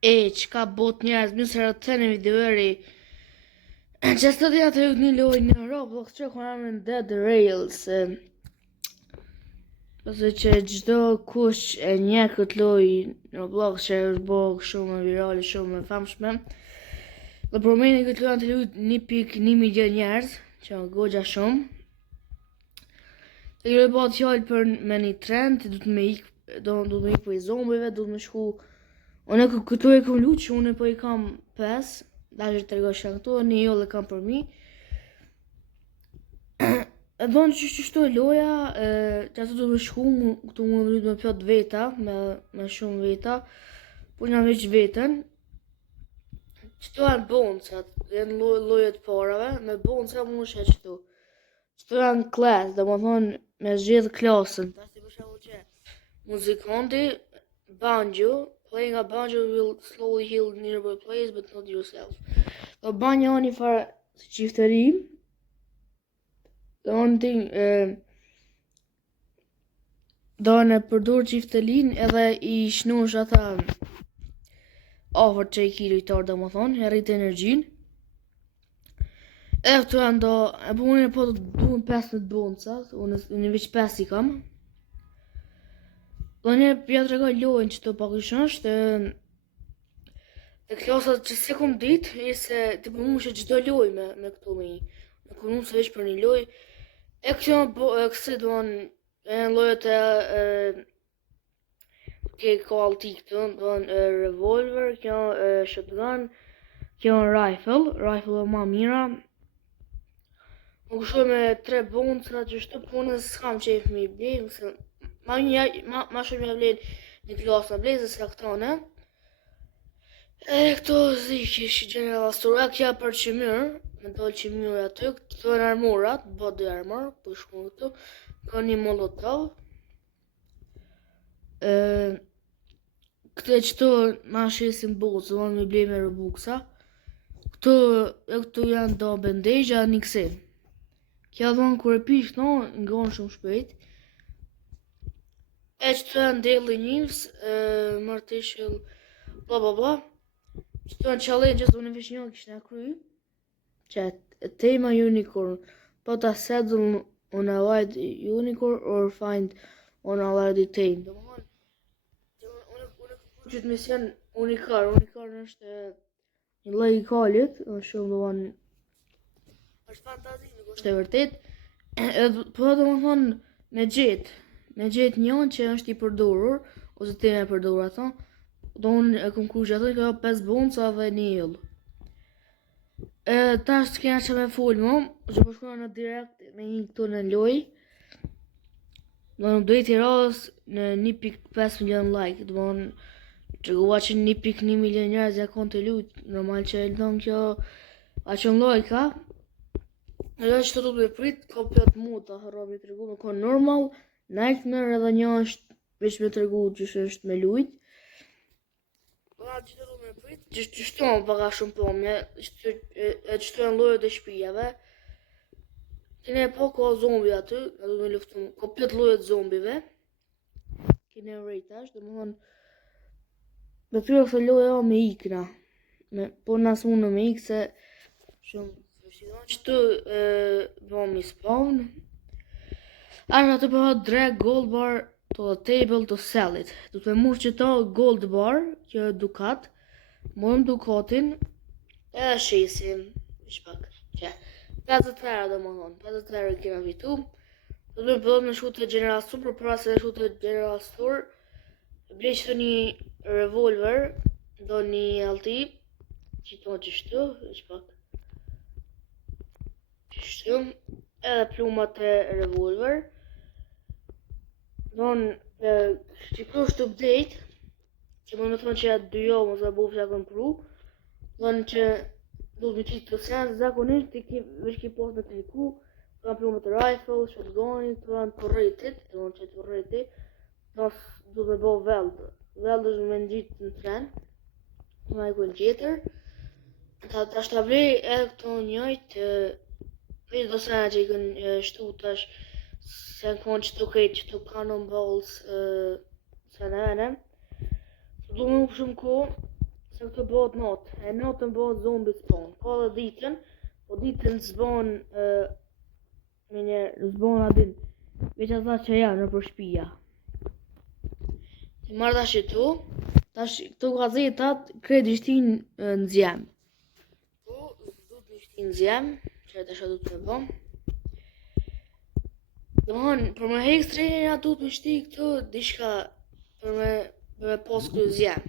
Çka bot njerëz, mirë se të në videoeri. Që sot ja të një lojë në Roblox që ku në Dead Rails. Ose që çdo kush e njeh këtë lojë në Roblox që është bërë shumë virale, shumë e famshme. Dhe për momentin këtë lojë të luajë 1.1 milion njerëz, që është goxha shumë. Dhe jo bëhet fjalë për me një trend, do të më ik për zombive, do të më shku. Unë këtu e kam luqë, unë po i kam 5, dashë të regosh janë këtu, një jo dhe kam për mi. E donë që shtu e loja, që ato du me shku, këtu më në lutë me plot veta, me shumë veta, po një veç vetën. Qëtu janë boncat, janë lojet parave, me bonca më shë qëtu. Qëtu janë klas, dhe më thonë me zgjedhë klasën. Ta si për shumë që muzikanti, banjo, playing a banjo will slowly heal nearby players, but not yourself. Do banjo një farë si qiftëri. Do në përdur qiftëlin edhe i shnush ata ofër që i ki lujtar dhe më thonë, e rritë energjin. E këtu janë do, e po unë e po të duhen 15 boncat, unë veç 5 i kam. Do një pja të regoj lojnë që të pakishën është, dhe klasat që se kom ditë, e se të për mu që gjdo loj me këto me i. Në kur unë se veç për një loj, e këtë këse duan, e në lojët ke quality këtu, duan revolver, kjo shotgun, kjo rifle e ma mira. Më kushoj me 3 bonca që shtu punës s'kam qef me i blej, ma shumë ja vlen një klasë në blej, zë këtone. E këto zi që ishi General Store, e kja për që mërë, me dollë që mërë aty, këto e në armorat, body armor, për shku këtu, ka një molotov. Këto e qëto ma shesin botë, zë me blej me Robuxa. Këto janë do bandage, një kësi. Kja dhonë kër e pish këto, ngonë shumë shpejt. E qëto janë daily news, martishell, bla bla bla. Qëto janë challenges, unë veç një kishtë në kry. Që tema unicorn, put a saddle on a white unicorn or find on a lady tame. Dhe më thonë, unë që të mision unicorn është një lej i kalit, është shumë dhe më është fantazi, nuk është e vërtet. Po dhe më thonë me gjetë njën që është i përdorur, ose të me përdorur ato, do unë e kom kru që ato, ka 5 bonca dhe një jëllë. Ta është s'kena që me folë mo, që po shkona në direkt me një këtu në loj. Do në dojtë i rasë në 1.5 milion like, do në që gua që 1.1 milion njerëz ja konë të lujtë, normal që e lëdhën kjo a që në loj ka. Edhe që të du të prit, ka pjot mu të harra me të regu, me ka normal, nightmare edhe një është veç me të regu që është me lujtë. Që të du me prit, që shtu më paka shumë pëmje, që janë lojët e shpijave. Kine po ka zombi aty, a du me luftu, ka 5 lojët zombive. Kine rejtash, dhe më thonë, me tyre këtë lojë o me ikna. Po nësë mundë me ikë se shumë që të bëmë i spawn. Ashtë aty përha drag gold bar to the table to sell it. Du të murë që ta gold bar, kjo e dukat, mojmë dukatin, edhe shesim, shpak, që 53 dhe më thonë, 53 kena vitu. Du të përdojmë në shku të General Store, për para se në shku të General Store, blej që të një revolver, do një LT, që të në qështu, shpak, qështu, edhe plumat e revolver. Donë, që këtu është update, që më në thonë që jatë 2 jo, më zë bufë që akon pru, donë që du të me qitë të senë, zakonisht të veç ki post me kliku, të kanë plumet e rifle, shotguni, të kanë të rritit, donë që të rritit, donë du të me bo veld është me në gjitë në tren, në majku në gjetër, ta shtavri edhe këto njëjtë, veç do sena që i kënë shtu tash, se në konë që të kejtë që të cannonballs se në ene. Du më shumë ko, Se këtë bëhet natë, e natën bëhet zombi spawn. Po dhe ditën, po ditën s'bën me një s'bën adin, veç ata që janë nëpër shtëpia. Ti marrë tash tash këto gazetat kredi shtin nxjem. Po, s'du të shtin nxjem, që tash do të bëm. Domthon, për me hek strenin ato të më shti këto diçka për me pas këtë nxjem.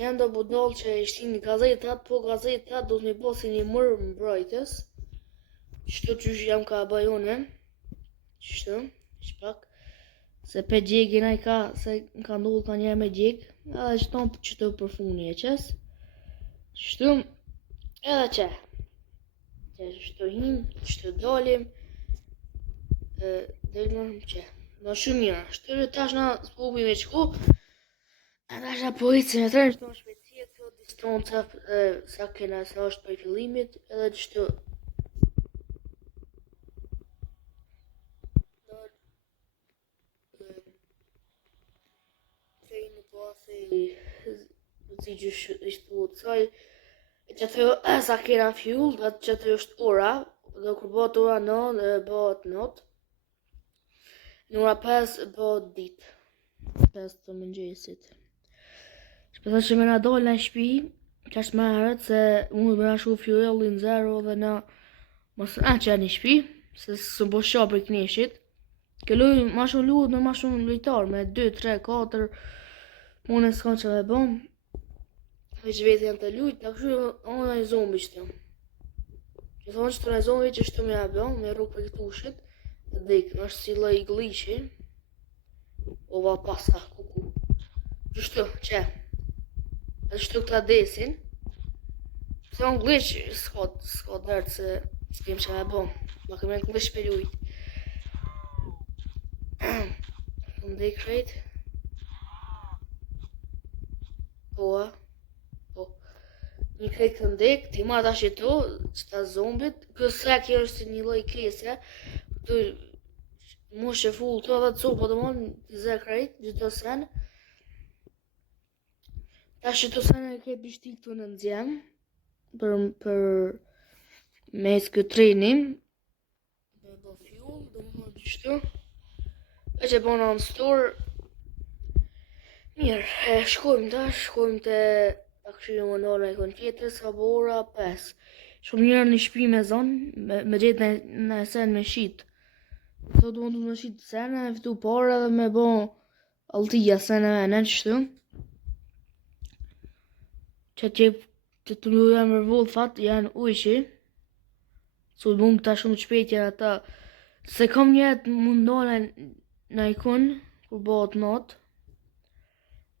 Janë do budall që i shtin gazetat, po gazetat do të mi posin një mërë mbrojtës. Qështu qysh jam ka bajone. Qështu, shpak. Se pe gjegin a i ka, se ka ndodhë ka njerë me gjeg. Edhe qëton qëto për funi e qes. Qështu, edhe që. Qështu him, qështu dalim. Delmër që. Do shumë mirë. Shtyre tash na s'pubi me qku. A tash na policin e tërë qëto shpejtësia këto distanca sa kena sa është për fillimit edhe qështu. Treni pasi si gjysh ishtu të saj që të sa kena fjull dhe që të është ora dhe kur bëhet ora 9 bëhet not. Në ora 5 bëhet dit 5 të mëngjesit. Shpesa që me na dojnë në shpi, që është me herët se unë me na shu fjurellin zero dhe na mos në që janë në shpi, se së bo shqa për kneshit. Ke luj, ma shumë luet me ma shumë lujtar, me 2, 3, 4, mune s'kon që me bom. Veç vetë janë të lujt, ta këshu ona i zombi qëtë. Që thonë që të në zombi që shtu me ja bom, me rrug për këtë ushit, dhe dikë, është si loj glishi, ova paska, kuku. Qështu, që? Edhe shtu këta desin. Se unë glitch s'ka dërtë se s'kem që me bom. Ma keme glitch për lujt. Në dhe i krejt. Po. Një krejt këtë ndek, ti ma ta shqetu, qëta zombit. Kësë kjo është një loj kese. Këtu mu shëfull të edhe të sopa të mon, të zë krejt, gjithë sen. Ta shqetu sen e ke bishti këtu në nxjem. Për mes këtë trenin. Dhe do fjull, do më në gjithë. E që bona në store. Mirë, shkojmë të ta këshirë më nërë e kënë tjetër, sa bo ora 5. Shumë njërë një shpi me zonë, me gjithë në sen me shqitë. Këto du më shqitë sen e fitu parë edhe me bo altia sen e me në qështu. Që të lu janë mërvull fat janë ujshi. Su mund këta shumë shpejt janë ata. Se kom njetë mundone në ikun, kur bëhet natë.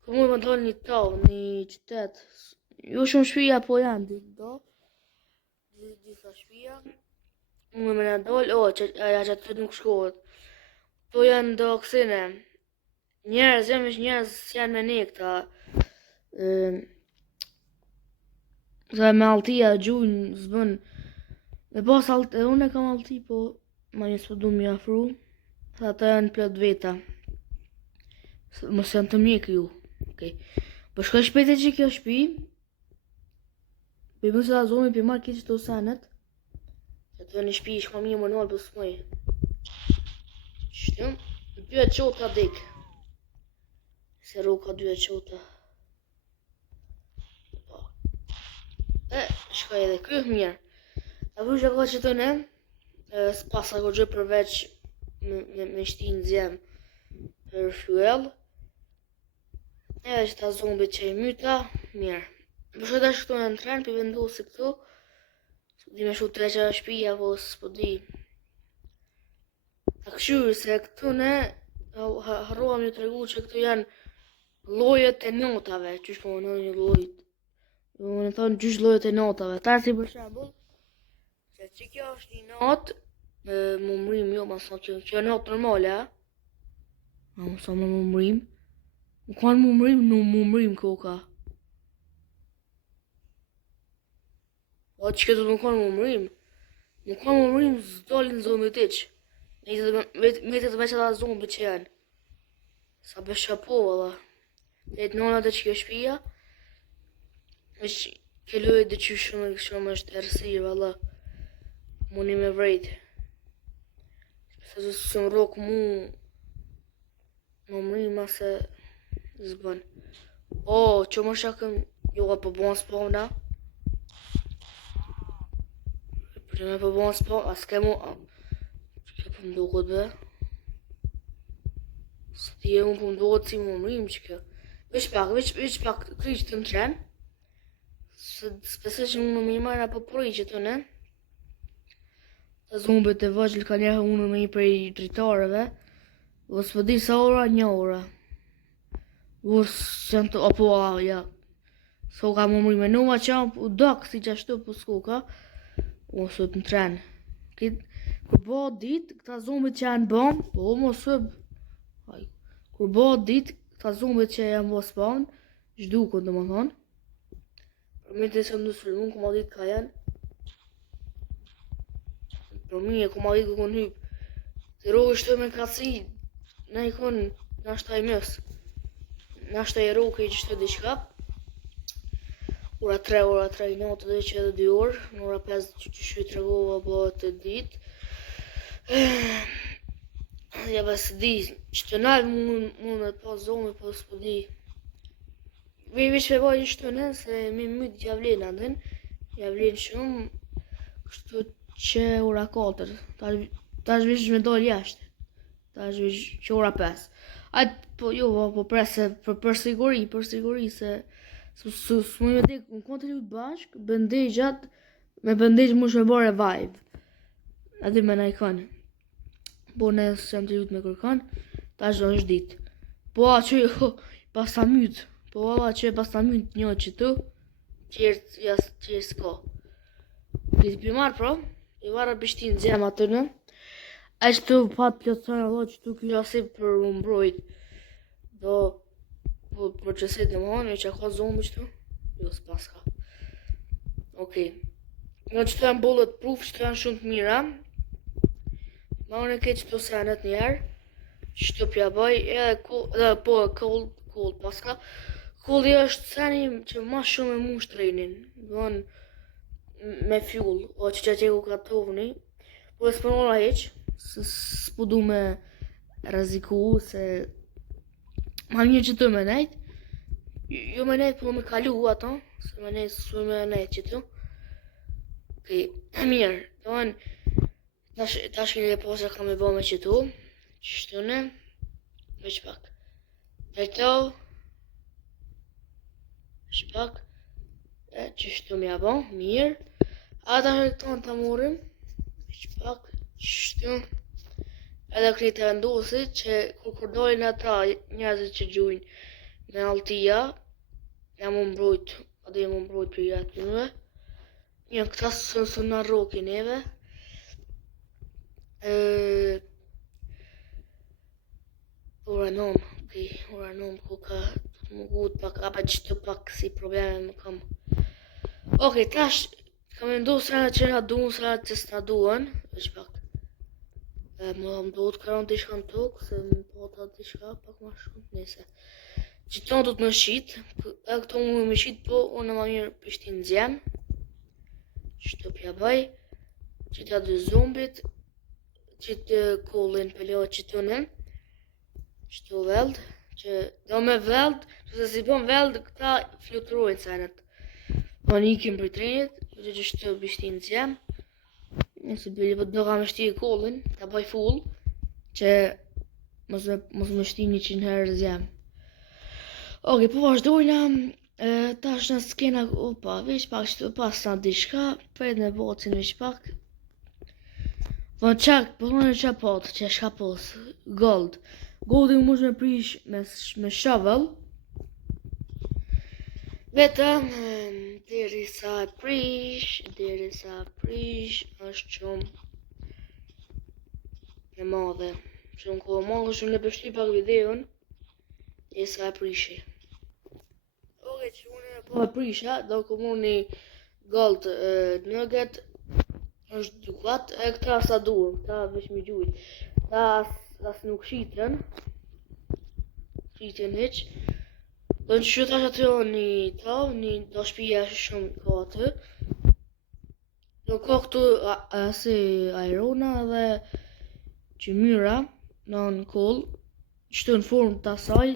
Kur mund më tonë një tavë, një qytet. Jo shumë shpija po janë, do. Gjitha shpija. Mund me në dollë, aja që të nuk shkohet. Po janë do kësine. Njerëz, njerëz janë me ne këta. Dhe me altia gjujnë zbën. Me pas alti, unë e kam alti, po ma një s'po du mi afru. Dhe ata janë plot veta. Mos janë të mjekë ju. Po shkoj shpejt e që kjo shpi. Për mësë da zomi për marrë këtë të senet. Që të një shpi ishma mirë më nalë për s'moj. Qështu? Në 2 qota dik. Se ru ka 2 qota. Shkoj edhe kjo mirë. A vërë që ka që të ne, s'pasa ko gjë përveç me shti në zjem për fuel. Edhe që ta zombit që i myta, mirë. Përshkoj të shkëto në tren, për vendosi këtu. S'po di me shu të reqa shpija, po s'po di. Ta këshyrë se këtu ne, harruam një të regu që këtu janë lojet e notave, qysh po në një lojt. Më në thonë gjysh lojët e notave. Ta si për shambull, se që kjo është një not, më mërim jo, ma sa kjo not normale, a? Ma sa më mërim. Më kanë më mërim, në më mërim koka. O që këtë më kanë më mërim. Më kanë më mërim s'dolin zombi t'iq. Me të me që ta zombi që janë. Sa besha po, valla. Dhe të nonat e që kjo shpia. Veç keloj dhe që shumë është errësirë, valla. Muni me vrejt. Se së më rok mu më mri ma se zbën. O, që më shakëm joga për bon spawna. Për me për bon spawna, as ke mu... Që ke për më duket be. Së ti e mu për më duket si më mrim që kjo. Veç pak, kryq të në tren. Spese që më më marrë apo pori që të në. Ta zombet e vajgjel ka njëhe unë me një prej dritarëve. O s'po di sa ora, 1 ora. O s'jam të... Apo, ja. S'ko ka më mri me numa që jam u dak si që ashtu po s'ko ka. O sot në tren. Kur ba dit, këta zombet që janë bam, po mo sëb. Kur ba dit, këta zombet që janë ba spawn, zhdukon dhe më thonë. Për me të se më dusë filmun, ku ma dit ka janë. Për mi e ku ma dit ku kon hyp. Të rogë shtë me kaci, na i kon, na shta i mës. Na shta i rogë i qështë dhe shka. Ora 3 i natë dhe që edhe 2 orë. Në ora 5 që shu i tregova bëhet të dit. Ja pas di, që të nalë mund me pas zonë, po s'po di. Veç me baj që në, se mi mytë javlen andën. Javlen shumë, kështu që ora 4. Ta është veç me dojnë jashtë. Ta është veç që ora 5. Ajtë, po jo, po presë për siguri, se s'mu me dekë, në kontë të lutë bashkë, bëndej gjatë, me bëndej mu shme bërë revive. Adhe me na i kanë. Po ne s'jam të lutë me kërkan, ta është ditë. Po a që pasta mytë, po a që pasta mytë një që tu, qërë s'ka. Këtë primar, pra, i varë pështinë zemë atë në, a që tu patë plotësojnë allo që tu kjo asip për më mbrojt. Do, po procesit dhe më hanë, që ka zombë që tu, jo s'pas ka. Okej. Nga që tu janë bullet proof, që tu janë shumë të mira. Ma unë e ke që tu senet njerë, që tu pja baj, po cold paska. Cold i është seni që ma shumë e mu shtrenin, dhe me fuel, o që që ku ka tovni. Po e s'pënora heq, s'po du me raziku, se ma mirë që tu me nejt. Jo me nejt, po me kalu ato, se me nejt s'u me nejt që tu. Okej, mirë, tash keni e posa ka me bo me që tu, qështu në, veç pak. Këto, veç pak, qështu me abo, mirë. Ata këton të morim, veç pak, qështu. Edhe këni të vendosi që kur dojnë ata njerëzit që gjujnë me altia, jam më mbrojt, adhe jam më mbrojt për jatë për nëve. Një këta së në roki neve. Ora nëm, ora nëm, ku ka të më gudë pak, ape që të pak si probleme më kam. Okej, tash, kam e ndohë sërë që nga duhen, sërë që s'na duhen, veç pak. Më do të karon të ishka në tokë, se më pota të ishka pak ma shumë, nese. Që tonë do të më shqitë, e këto më më shqitë, po unë ma mirë pështin zjemë. Që të pja baj, që t'ja dy zombit, që të kollin pëllio që të në, që të veld, që do me veld, që se si pon veld, këta fluturojnë senet. Po në ikim për trenit, që të pështin zjemë. Nëse bëllë për do ka më shti e kollin, ta baj full, që mos më shti 100 herë zjem. Oke, po vazhdojna, tash në skena, opa, veç pak që të pas në dishka, pred me bocin veç pak. Po në qak, po në qa pot, që shka pos, gold. Goldin mush me prish me shovel. Vetëm, deri sa prish, është shumë e madhe. Shumë kohë madhe, shumë në pështi pak videon, deri sa e prishi. Oke, që unë e po e prisha, do ku mu një gold nugget, është dukat, e këta sa duhem, këta veç mi gjujt. Këta as nuk shiten heq. Do në që tash aty o një tavë, një do shpija shumë ka aty. Do ka këtu si aerona dhe gjymyra në koll, qëtu në formë të asaj,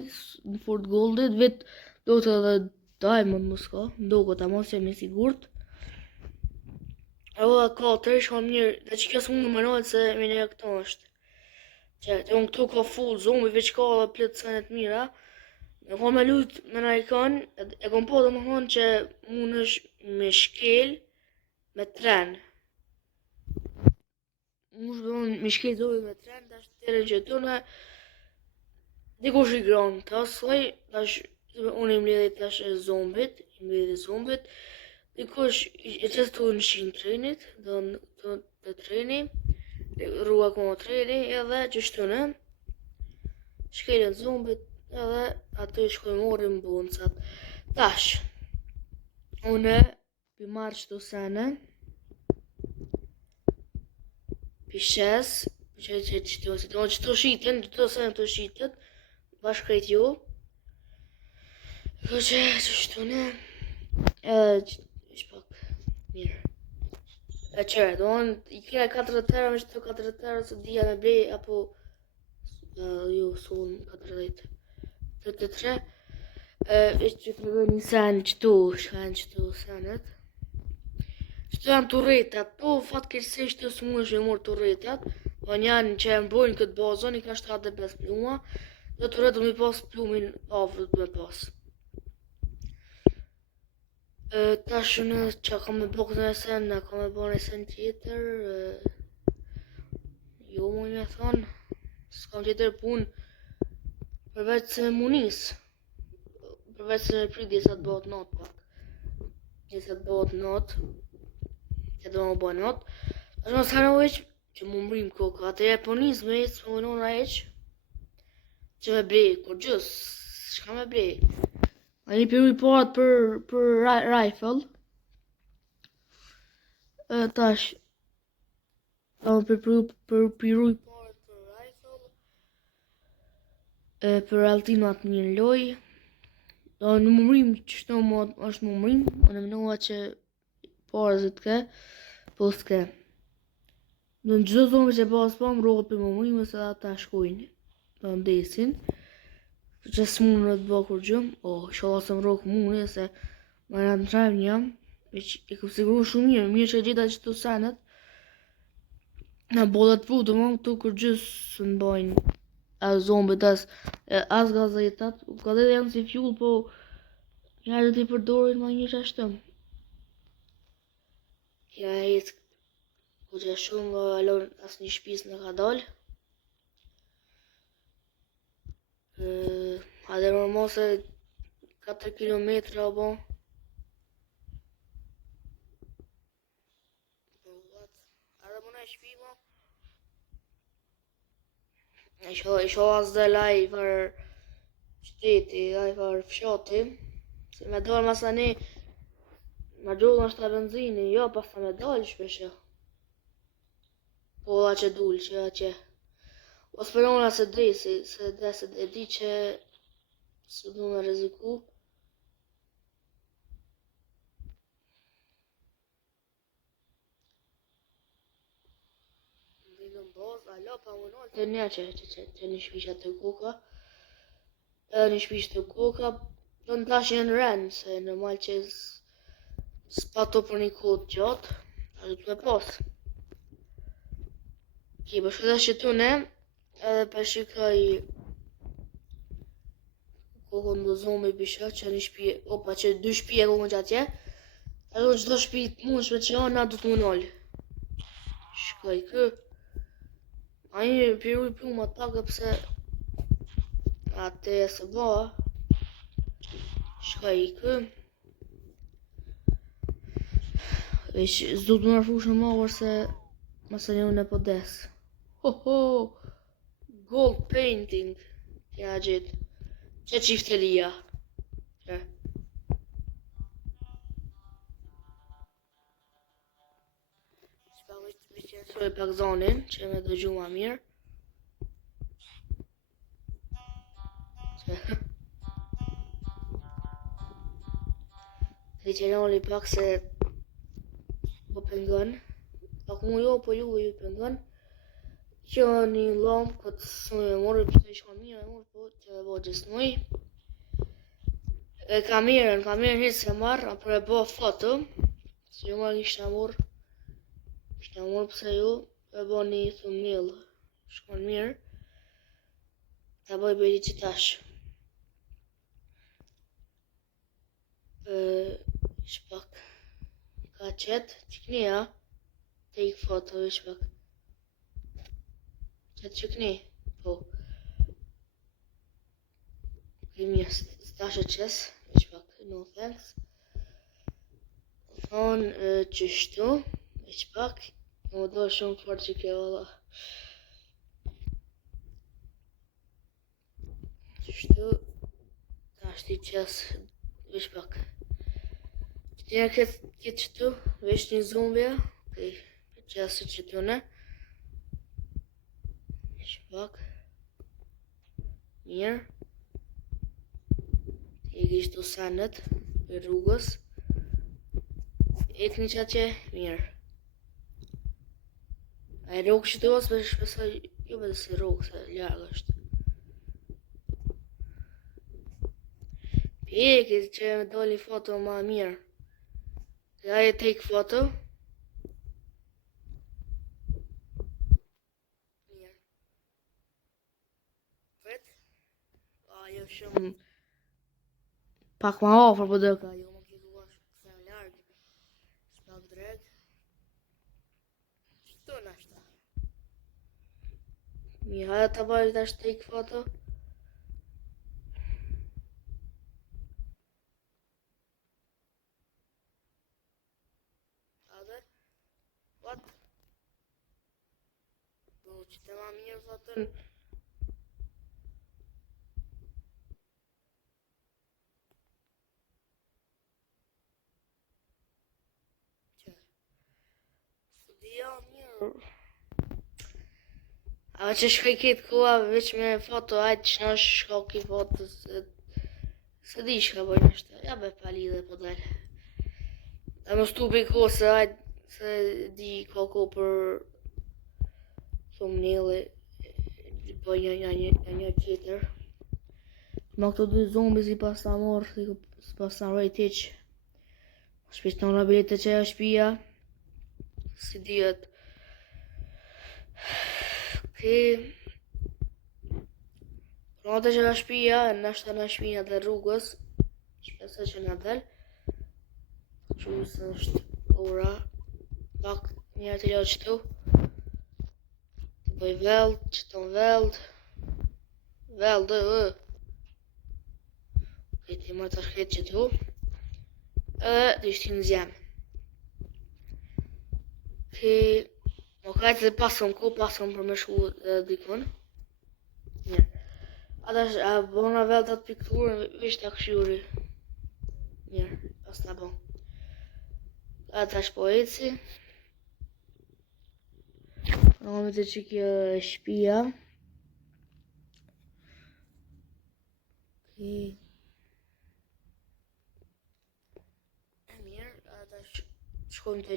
në formë goldit, vetë do të edhe diamond mos ka, ndogo ta mos jam i sigurt. Edhe ka të rishka mirë, dhe që kësë mund në mënojtë se mine këto është. Që unë këtu ka full zombi, veç ka dhe plët sënet mira. E ka me lujt me Narikan, e kom po dhe më thonë që mund është me shkel me tren. Mund është bëllon me shkel zombi me tren, tash të tëren që tëne, dikush i gronë të asoj, tash unë i mledhe tash e zombit, dikush i qësë të në shinë trenit, dhe të treni, rrua këma treni, edhe që shtëne, shkelën zombit, edhe aty shkoj morim boncat. Tash, une pi marrë qëto sene, pi shes, qëto shiten, qëto sene të shitet, bashkajt jo. Ko që shtune, edhe që pak mirë. E qërë, do në i kena 4 tera, me qëto 4 tera së dhja me blej, apo jo, son 40. 33, ishtë që të një sen qëtu, shkanë qëtu senet. Qëtu janë të rritat, po fatkeqësisht të së mund është me morë të rritat, po janë që e mbrojnë këtë bazën, i ka 75 pluma, dhe të rritë me pas plumin avët me pas. Tash në që ka me bëk në sen, ka me bëk në sen tjetër, jo mu me thonë, s'kam tjetër punë, përveç se munis, përveç se me prit disa të bëhet not pak. Disa të bëhet not, që do më bëhet not. Tash mos hanë veç që mu mbrim koka, atëre po nis me ecë, po mënona eq, që me brej, kur gjës, shka me brej. A një piru i parat për rifle. Tash, a më piru i parat për rifle. Për altinat një loj. Do në mëmrim që shto më është mëmrim, në mënoha që parëzit ke, po s'ke. Do në gjithë zombi që pas pa më rohët për mëmrim, se ata shkojnë, do në desin. Që s'munë në të bëhë kur gjëm, shala se më rohë mune, se më në të trajmë njëm, i këmë siguru shumë mirë që gjitha që të senet, në bollet pru, do më këtu kur gjës së në bajnë, zombit as gazetat, gazetat janë si fjull, po njërë dhe t'i përdorin ma një qashtëm. Kja e jetë, ku që shumë alon as një shpis në ka dal. Hade më mose 4 kilometra o bo. Hade më në shpi mo. Isho as dhe laj var qyteti, laj var fshati, se me dalë masani, ma gjollë është ta benzini, jo, pas ta me dalë shpeshe. Po da që dullë, që aqe. O s'përona se dresi, se e di që së du me reziku. Alo, pa më nëllë të një që një shpisha të koka. Një shpisha të koka, do në tash jenë rënë, se normal që s'pa to për një kohë gjatë, a du të me pas. Ki, për shkëta që të ne, edhe për shikaj kokën do zombi bisha, që një shpije, opa që 2 shpije kokën që atje, edhe qdo shpije mund shme që na du të më nëllë. Shkaj kë. A një piru i plumat pak pëse atë e së ba, shka i kë. Veç s'du të më nërfu shumë ma vërse mëse një unë e po des. Ho, gold painting, kja gjithë, që qiftelia. Shkoj pak zonin, që me dëgju ma mirë. Dhe që nëli pak se po pengon. Pak mu jo, po ju pengon. Kjo një lomë këtë sënë e morë, përse i shkon mirë e morë, po që e bo gjesnuj. Kamerën hitë se marrë, apër e bo foto. Se ju marrë ishtë në morë pëse ju e bo një thumbnail. Shkon mirë. Ta boj bëjdi që tash. Ish pak. Ka qetë, që këni ja. Take photo, ish pak. Qetë që këni, po. Mirë, stash e qes, ish pak, no thanks. Thonë qështu, ish pak. Më do shumë fort që kjo, valla. Qështu, tash ti qes, ish pak. Qëtëja këtë qëtu, vesh një zumbja, okej, qesë që tune. Ish pak. Mirë. I kishtu sanet për rrugës. Ekni që atje, mirë. A e rrugë që të osë, për shpesa jo bëtë si rrugë, se ljarë është. Pjekit që me doli foto ma mirë. Këja e take foto. Mirë. Vet. Jo shumë pak ma ofër po dëka, jo më kikuar se në largë. Shpak drejt. Qëtu në ashta. Mirë, hajde të bajt dhe është take foto. Hajde. What? Do që të ma mirë fotën. A që shkoj këtë kua veç me foto, ajtë që në shko këtë foto, se di shka bojnë është, ja be pali dhe po dalë. E më stupi ko se ajtë, se di ko për thumbnail-e, bojnë një tjetër. Ma këto dy zombi si pas ta morë, si pas ta rejt iq. Shpisht në rabilite që e shpia, si dihet. Pronte që nga shpia, nështë nga shpia dhe rrugës, shpesa që nga del. Qusë është ora, pak njërë të ljot qëtu. Të bëj veld, qëton veld. Veld, Këti më të shket qëtu. Dhe ishtë në zemë. Më kajtë dhe pasëm për me shku dikon. Mirë. Ata është, bona veld atë pikturën, vishë të këshuri. Mirë, pas të bon. Ata është po eci. Në moment që kjo shpia. Mirë, ata shkojmë të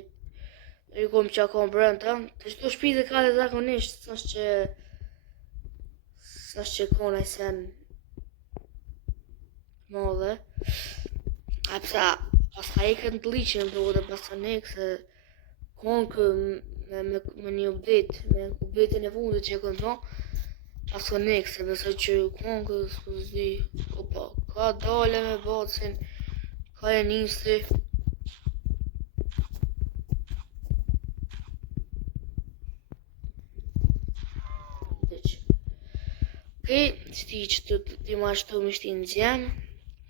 rikom që akon brënda, të shtu shpite ka dhe zakonisht, së që kona i sen modhe. A pësa, pas ta i këtë të liqen të vode pas të nekë, se konë kë me një update, me update-in e fundit që e kënë to, pas të nekë, se besoj që konë kë, s'po zdi, opa, ka dole me botësin, ka e njësti. Okej, sti që të ma shtu më shti në gjemë,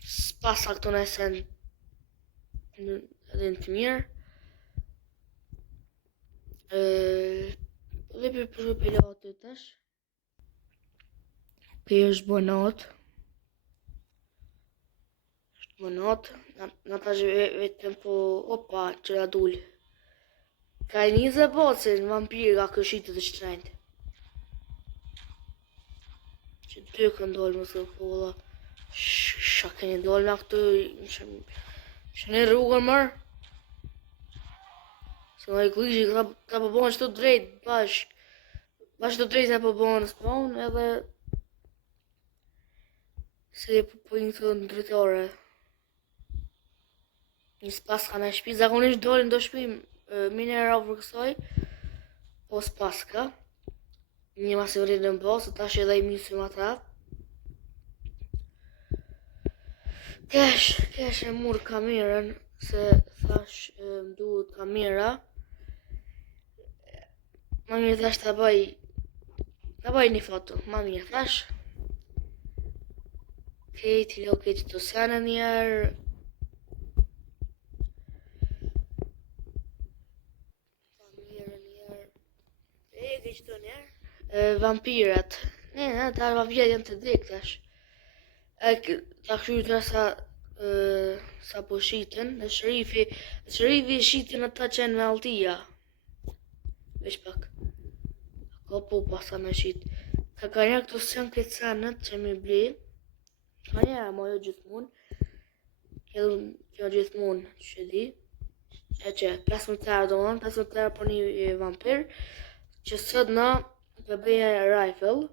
s'pasa këtu në esen edhe në të mirë. Dhe për pilotë të tash. Okej, është bonot. Është bonot, në tash vetëm po, opa, që da dullë. Ka e njëzë e bocin, vampirë, ka këshitë të shtrejnë. Që dy kënë dollë më së pola. Shka keni dollë nga këtu, Shënë rrugën mërë. Se ma i klishi ka përbon qëto drejt bashk. Bashk të drejt e përbon në spawn edhe se po një të në drejtore. Një s'paska në shpi, zakonisht dolin do shpi minera over kësoj, po s'paska. Një mas i vërrit në bosë, tash edhe i misim ata. Kesh e murë kamerën, se thash më duhet kamera. Ma mirë thash ta bëj një foto, ma mirë thash. Okej, t'i lo këtë të sanë njerë. Qëto njerë? Vampirat. Ta vampirat janë të dek tash. Ta këshyra sa po shiten, dhe shërifi shiten ata qenë me altia. Vesh pak. Ka po pasa me shit. Ka njerë këto sën këtë sanët që mi bli. Ka njerë ama jo gjithmon. Kjo gjithmon që di. E që 15 tërë do mënë, 15 tërë për një vampir. Që sot na përbëja rifle.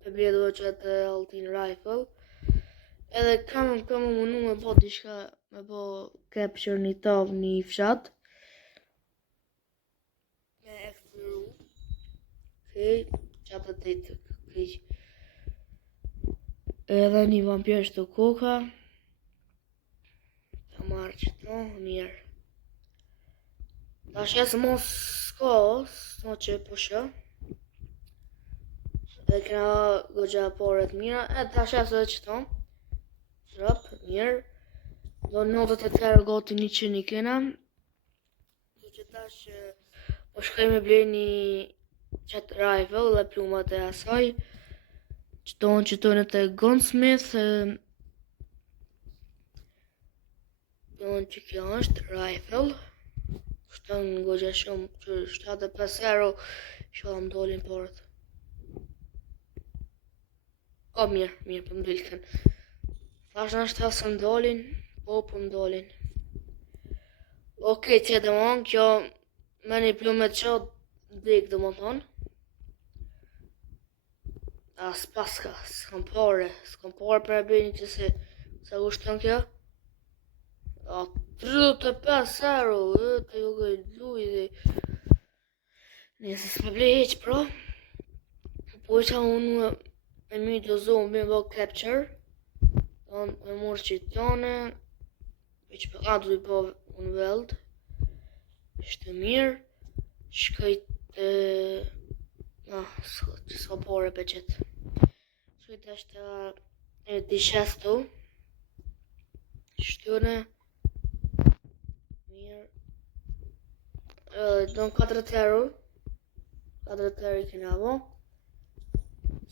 Përbëja do që të altin rifle. Edhe kam mundu me po dishka, me po capture një tav një fshat. Me eksploru. Okej, qatë të të këj. Edhe një vampir shto koka. Ta marrë qëto, mirë. Ta shes mos s'mo që pusha. Dhe kena gogja pore të mira. Ta shes edhe qëto. Rap, mirë. Do notët e tërë goti 100 i kena. Do që tash po shkoj me ble një qatë rifle dhe plumat e asaj. Qëto në të gunsmith. Do në që kjo është rifle. Kushton në gogja shumë, që 75 euro që më dolin porët. O, mirë, për më dilken. Thash në ashtë asë më dolin, po më dolin. Okej, që dhe mon, kjo me një plumet që dik dhe më thonë. A, s'paska, s'kom pare për e bëjnë që se kushton kjo. A, 35 euro, të ju gëj luj dhe... Nëse s'me ble heq, pra. Po isha unë me my të zombi me bo capture. Me mërë qitone. Veç për atë dhe po unë veld. Ishte mirë. Shkajt... s'ka pare për qëtë. Shkajt ashtë t'i shestu. Shtune. Mirë. Do në 4 euro. 4 euro i kena bo.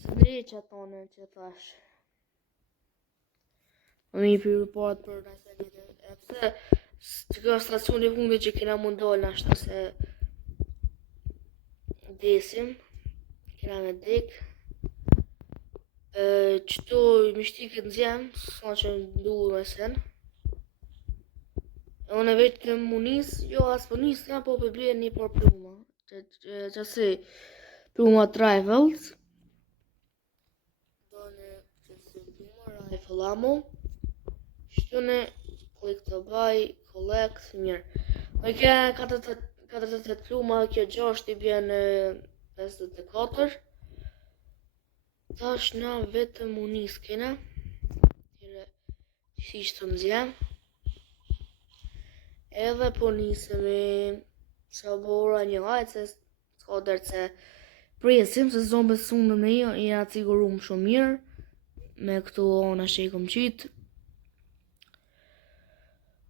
Së dhe që atone që thash. Më i për parat për nëse një e pëse që kjo stacioni fundi që kena mundol në ashtë se desim. Kena me dik. Qëto i mishtikët në zjem, sa që nduhu me sen. E unë e vetë të munis, jo as për nis, nga po për blirë një për pluma. Që si pluma rifles. Do në që si pluma rifle ammo. Shtune, click to buy, collect, mirë. Me kena 48 pluma, kjo 6 i bjen 54. Tash na vetëm munis kena. Tjere, si shtë më zjem. Edhe po nisemi sa bora një hajtë, se s'ka dërë se presim, se zombet sundëm në i janë sigurum shumë mirë. Me këtu ona që i kom qitë.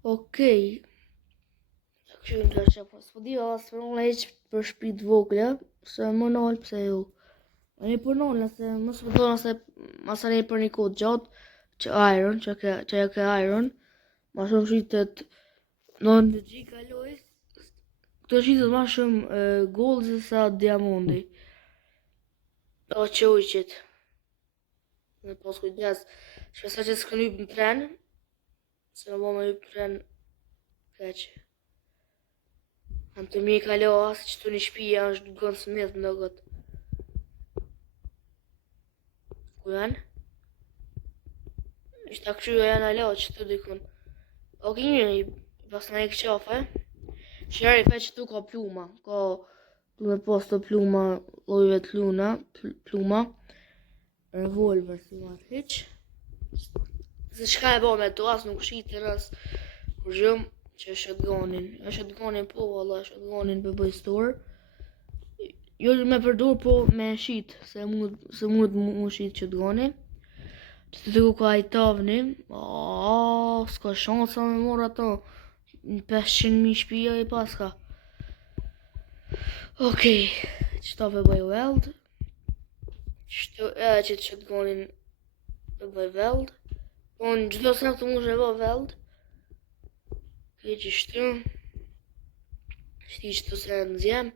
Okej. Kështu në që s'po diva asë për unë e që për shpit vogla, se më nalë pëse ju. A një për nalë, nëse më së përdo nëse masa një për një kodë gjatë, që iron, që ja ke iron, ma shumë shqitet në në gjik kaloj, këto shqitet ma shumë gold se sa diamondi. O që ujqit. Në pos kujtjes, shpesa që s'kën lyp në tren, Se në bo me ju pren keq. Në të mi kalo asë që të një shpija është gënë smith në gëtë. Ku janë? Ishtë ta këshyra janë alo që të dikun. Ok, njëri, pas në e këqafe. Shëri fe që tu ka pluma. Ka tu me pas të pluma, lojve të pluma. Revolver, si ma të hiq. Se shka e ba me to, asë nuk shqitë rësë. Kur gjëmë që e shotgunin. E shotgunin po, valla, e shotgunin për bëj store. Jo me përdur, po me shqitë. Se mund mu shqitë shotgunin. Që të duku ka i tavni, s'ka shansa me mor ato, në 500.000 shpija i paska. Okej, që ta për bëj weld, edhe që të shotgunin për bëj weld, po në gjithdo se të mund që e bëj weld, okej që shtu, shti që të se në zjem,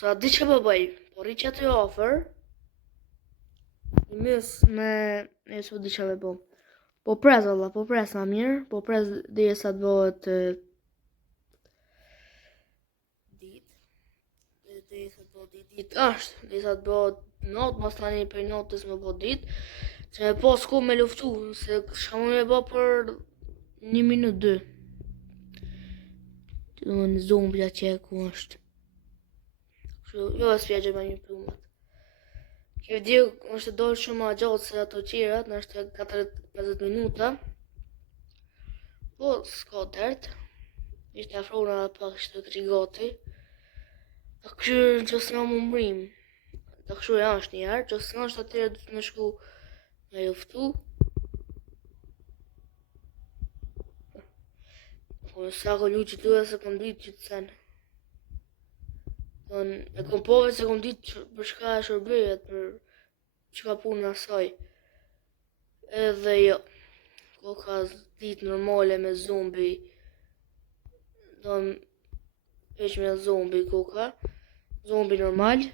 sa di që për bëj, po rri që të offer, Mës me e s'po di qa me bo. Po pres Allah, po pres na mirë, po pres dhe sa të bëhet dit. Dhe sa të bëhet dit është, dhe sa të bëhet not, mas tani për notës me bëhet dit. Që me pas ku me luftu, se shka më me bë për 1 minut 2. Që do në zombja që e ku është. Jo e s'pjegje me një plumat. Kjo video është dollë shumë ma gjatë se ato qirat, në është 40-50 minuta. Po, s'ka dert. Ishte afrona dhe pak ishte të rigati. Ta këshyrë që s'na më mbrim. Ta këshyrë është njerë, që s'na është atyre du të me shku me luftu. Po, sa ko lu që tu e se kom ditë që të sen. E kom pove se kom ditë për shka e shërbejet, për që ka punë në asaj. Edhe jo, ko ka ditë normale me zombi, do në veç me zombi ko ka, zombi normal.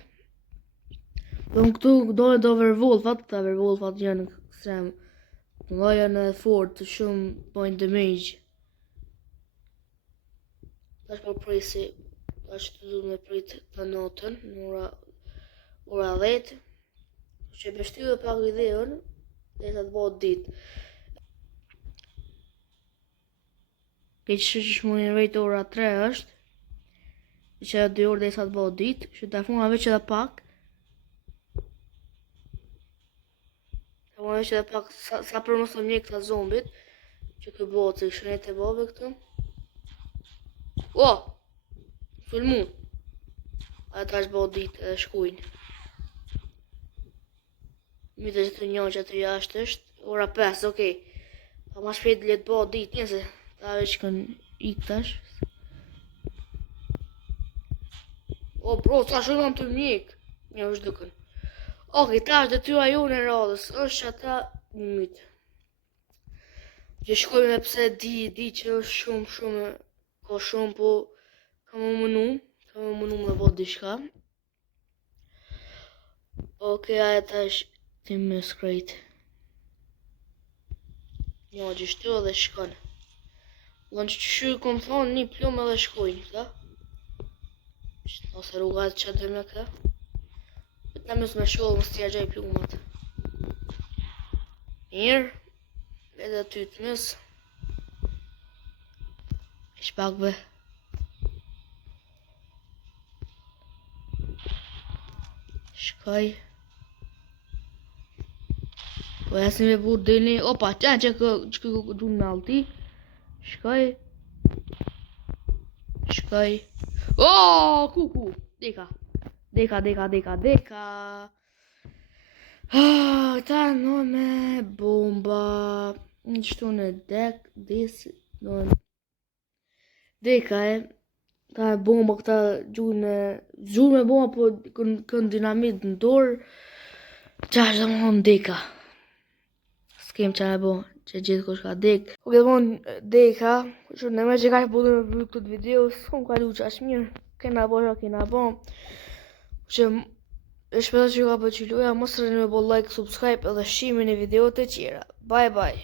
Do në këtu do werewolfat, ta werewolfat janë ekstrem, në janë edhe fort të shumë point damage. Tash po presi. Ashtë të du me prit të notën, në ora 10. Që beshty dhe pak videon, dhe sa të bëhet dit. Këtë që shmonin rejt ora 3 është, që 2 orë dhe sa të bëhet dit, që të afuna veç edhe pak. Të afuna veç edhe pak, sa për mësë të mjek të zombit, që këtë bëhet se shënet e bëve këtu. Filmu. A ta është bëhet dit edhe shkujnë. Mite që të njën që të jashtë është. Ora 5, okej. Pa ma shpejt le të bëhet dit njëse. Ta veç kën ik tash. Bro, sa shumë të mjek. Një është dukën. Okej, ta është detyra ju në radhës. është që ata një mitë. Që shkojme pse di që është shumë. Ka shumë po. Ka më mënu me bo dishka. Okej, aja ta është tim me skrejt. Një gjishtu edhe shkon. Lënë që shu kom thonë një plumë edhe shkojnë, këta. Ose rrugat që të me këta. Në mësë me shullë mësë tja gjaj plumat. Mirë. Edhe ty të mësë. Shpakve. Shkaj. Po jasin me burë dini. Opa, që këtë du në alti. Shkaj. Kuku. Deka. Ta në me bomba. Në qëtu në dek. Deka e. Ta bomba këta gjurë me bomba po kënë dinamit në dorë. Qa është dhe më thonë deka. S'kem qa me bo që gjithë kush ka dek. Po këtë thonë deka. Që në me që ka shpullu me bërë këtë video. S'kom ka lu që ashtë mirë. Kena bo. Që e shpeta që ka për qyluja. Mos rëni me bo like, subscribe edhe shimin e video të qira. Bye bye.